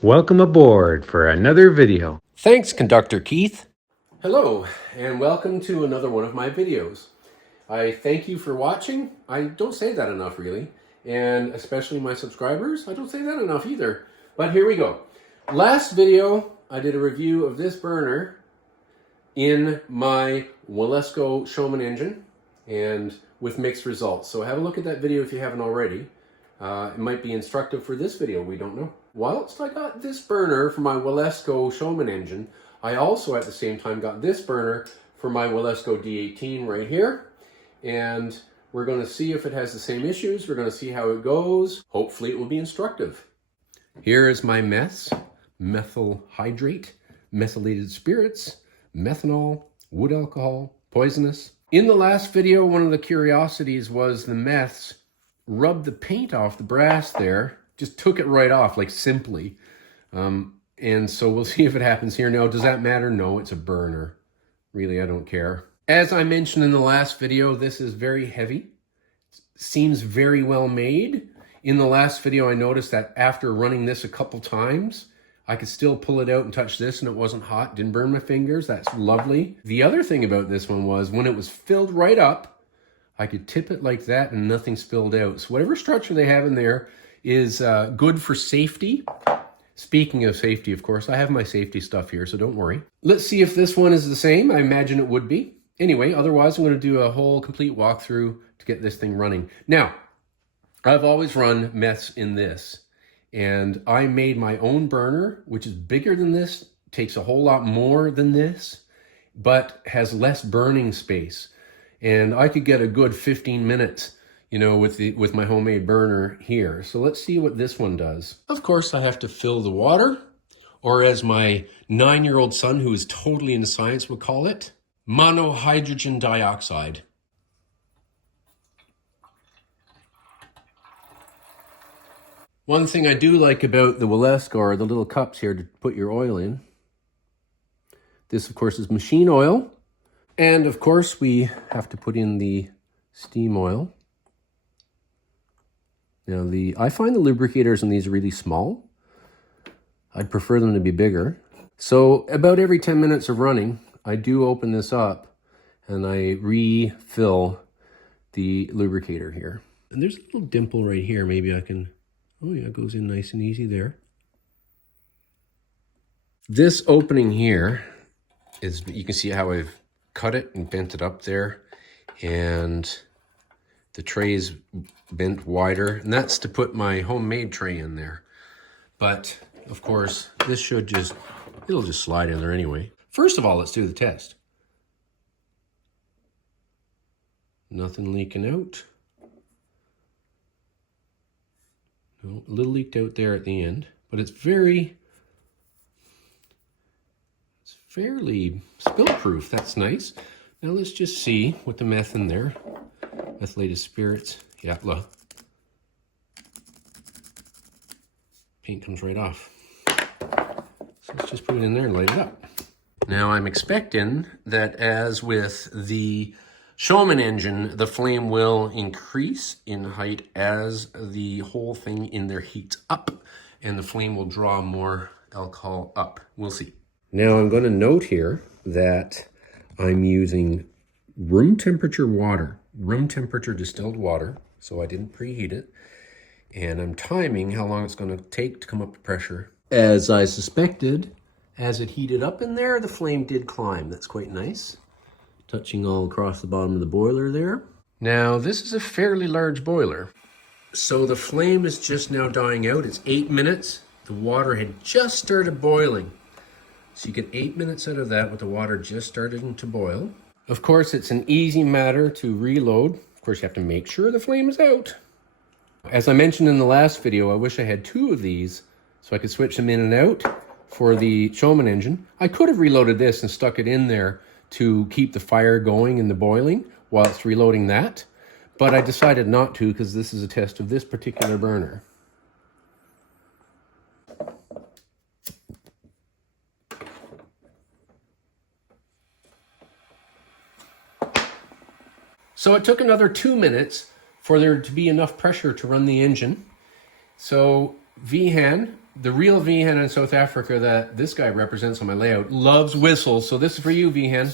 Welcome aboard for another video. Thanks, Conductor Keith. Hello, and welcome to another one of my videos. I thank you for watching. I don't say that enough, really. And especially my subscribers, I don't say that enough either. But here we go. Last video, I did a review of this burner in my Wilesco Showman engine, and with mixed results. So have a look at that video if you haven't already. It might be instructive for this video, we don't know. Whilst I got this burner for my Wilesco Showman engine, I also at the same time got this burner for my Wilesco D18 right here. And we're going to see if it has the same issues. We're going to see how it goes. Hopefully it will be instructive. Here is my mess: methyl hydrate, methylated spirits, methanol, wood alcohol, poisonous. In the last video, one of the curiosities was the meths rubbed the paint off the brass there, just took it right off, like simply. And so we'll see if it happens here. Now, does that matter? No, it's a burner. Really, I don't care. As I mentioned in the last video, this is very heavy. Seems very well made. In the last video, I noticed that after running this a couple times, I could still pull it out and touch this and it wasn't hot, didn't burn my fingers. That's lovely. The other thing about this one was when it was filled right up, I could tip it like that and nothing spilled out. So whatever structure they have in there is good for safety. Speaking of safety, of course, I have my safety stuff here, so don't worry. Let's see if this one is the same. I imagine it would be. Anyway, otherwise I'm going to do a whole complete walkthrough to get this thing running. Now, I've always run meths in this, and I made my own burner, which is bigger than this, takes a whole lot more than this, but has less burning space. And I could get a good 15 minutes, you know, with my homemade burner here. So let's see what this one does. Of course, I have to fill the water, or as my 9-year-old son, who is totally into science, would call it, monohydrogen dioxide. One thing I do like about the Wilesco are the little cups here to put your oil in. This, of course, is machine oil. And of course, we have to put in the steam oil. Now, I find the lubricators in these really small. I'd prefer them to be bigger. So about every 10 minutes of running, I do open this up and I refill the lubricator here. And there's a little dimple right here. Maybe I can, oh yeah, it goes in nice and easy there. This opening here is, you can see how I've cut it and bent it up there, and the tray is bent wider, and that's to put my homemade tray in there. But of course, this should it'll just slide in there anyway. First of all, let's do the test. Nothing leaking out. No, a little leaked out there at the end, but it's fairly spill-proof. That's nice. Now let's just see what the meth in there. Methylated spirits. Yeah, look. Paint comes right off. So let's just put it in there and light it up. Now I'm expecting that, as with the Showman engine, the flame will increase in height as the whole thing in there heats up, and the flame will draw more alcohol up. We'll see. Now I'm going to note here that I'm using room temperature water, room temperature distilled water, so I didn't preheat it. And I'm timing how long it's going to take to come up to pressure. As I suspected, as it heated up in there, the flame did climb. That's quite nice. Touching all across the bottom of the boiler there. Now, this is a fairly large boiler. So the flame is just now dying out. It's 8 minutes. The water had just started boiling. So you get 8 minutes out of that with the water just starting to boil. Of course, it's an easy matter to reload. Of course, you have to make sure the flame is out. As I mentioned in the last video, I wish I had 2 of these so I could switch them in and out for the Showman engine. I could have reloaded this and stuck it in there to keep the fire going and the boiling while it's reloading that. But I decided not to, because this is a test of this particular burner. So it took another 2 minutes for there to be enough pressure to run the engine. So VHAN The real Vihan in South Africa that this guy represents on my layout loves whistles, so this is for you, Vihan.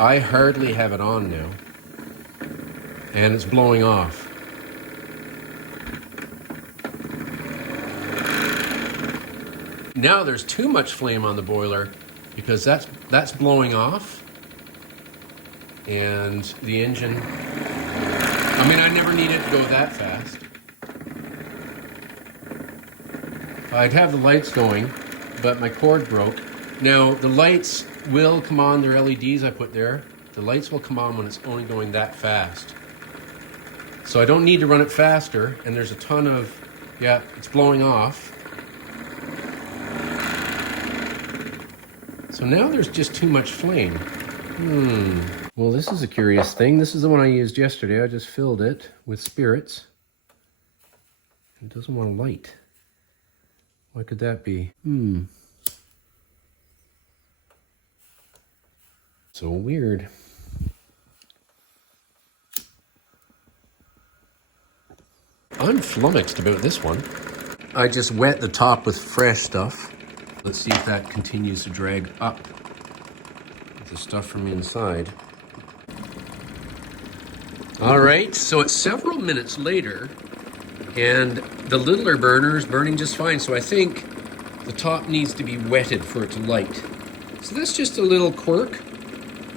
I hardly have it on now, and it's blowing off. Now there's too much flame on the boiler because that's blowing off, and the engine, I mean, I never need it to go that fast. I'd have the lights going, but my cord broke. Now the lights will come on, they're LEDs I put there. The lights will come on when it's only going that fast. So I don't need to run it faster, and there's a ton of, yeah, it's blowing off. So now there's just too much flame. Well, this is a curious thing. This is the one I used yesterday. I just filled it with spirits. It doesn't want to light. What could that be? So weird. I'm flummoxed about this one. I just wet the top with fresh stuff. Let's see if that continues to drag up the stuff from inside. All right, so it's several minutes later, and the littler burner is burning just fine. So I think the top needs to be wetted for it to light. So that's just a little quirk.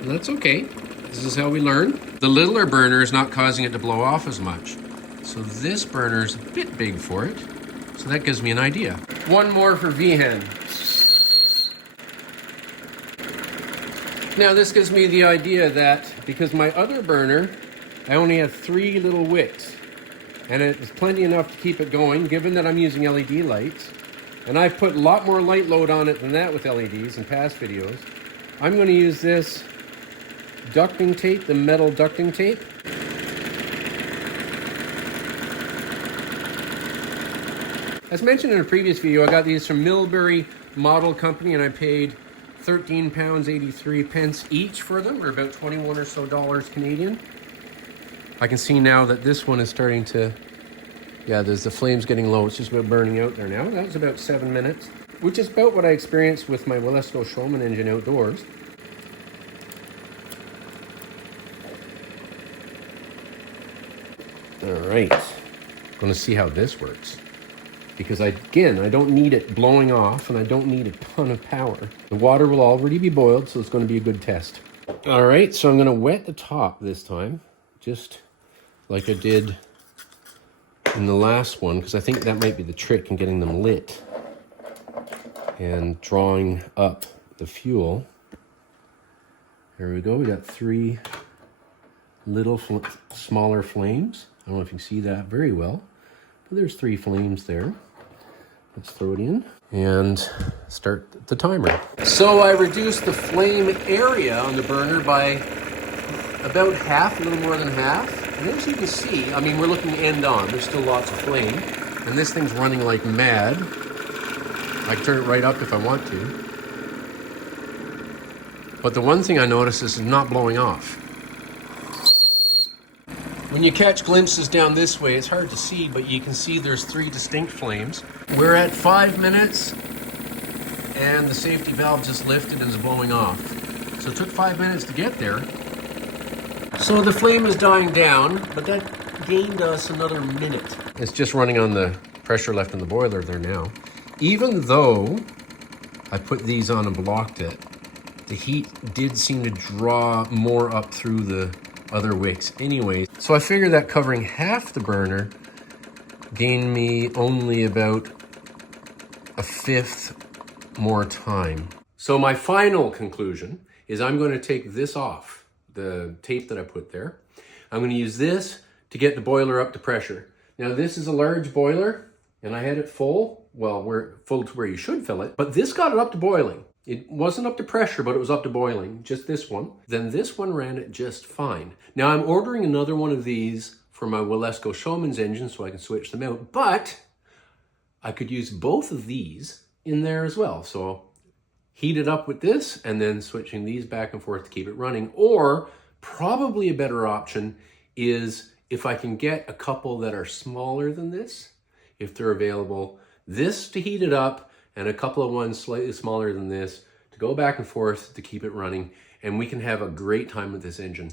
And that's okay. This is how we learn. The littler burner is not causing it to blow off as much. So this burner is a bit big for it. So that gives me an idea. One more for Vihan. Now this gives me the idea that because my other burner, I only have 3 little wicks. And it's plenty enough to keep it going, given that I'm using LED lights. And I've put a lot more light load on it than that with LEDs in past videos. I'm going to use this ducting tape, the metal ducting tape. As mentioned in a previous video, I got these from Millbury Model Company, and I paid £13.83 each for them, or about 21 or so dollars Canadian. I can see now that this one is starting to, yeah, there's the flames getting low. It's just about burning out there now. That was about 7 minutes, which is about what I experienced with my Wilesco Showman engine outdoors. All right, I'm gonna see how this works. Because again, I don't need it blowing off, and I don't need a ton of power. The water will already be boiled, so it's gonna be a good test. All right, so I'm gonna wet the top this time, just like I did in the last one, because I think that might be the trick in getting them lit and drawing up the fuel. There we go, we got 3 little smaller flames. I don't know if you can see that very well, but there's 3 flames there. Let's throw it in and start the timer. So I reduced the flame area on the burner by about half, a little more than half. And as you can see, I mean, we're looking end on. There's still lots of flame. And this thing's running like mad. I can turn it right up if I want to. But the one thing I noticed is it's not blowing off. When you catch glimpses down this way, it's hard to see, but you can see there's 3 distinct flames. We're at 5 minutes, and the safety valve just lifted and is blowing off. So it took 5 minutes to get there. So the flame is dying down, but that gained us another minute. It's just running on the pressure left in the boiler there now. Even though I put these on and blocked it, the heat did seem to draw more up through the other wicks anyway. So I figured that covering half the burner gained me only about 1/5 more time. So my final conclusion is I'm going to take this off, the tape that I put there. I'm going to use this to get the boiler up to pressure. Now this is a large boiler, and I had it full. Well, we're full to where you should fill it, but this got it up to boiling. It wasn't up to pressure, but it was up to boiling, just this one. Then this one ran it just fine. Now I'm ordering another one of these for my Wilesco Showman's engine so I can switch them out, but I could use both of these in there as well. So heat it up with this and then switching these back and forth to keep it running. Or probably a better option is if I can get a couple that are smaller than this, if they're available, this to heat it up and a couple of ones slightly smaller than this to go back and forth to keep it running. And we can have a great time with this engine.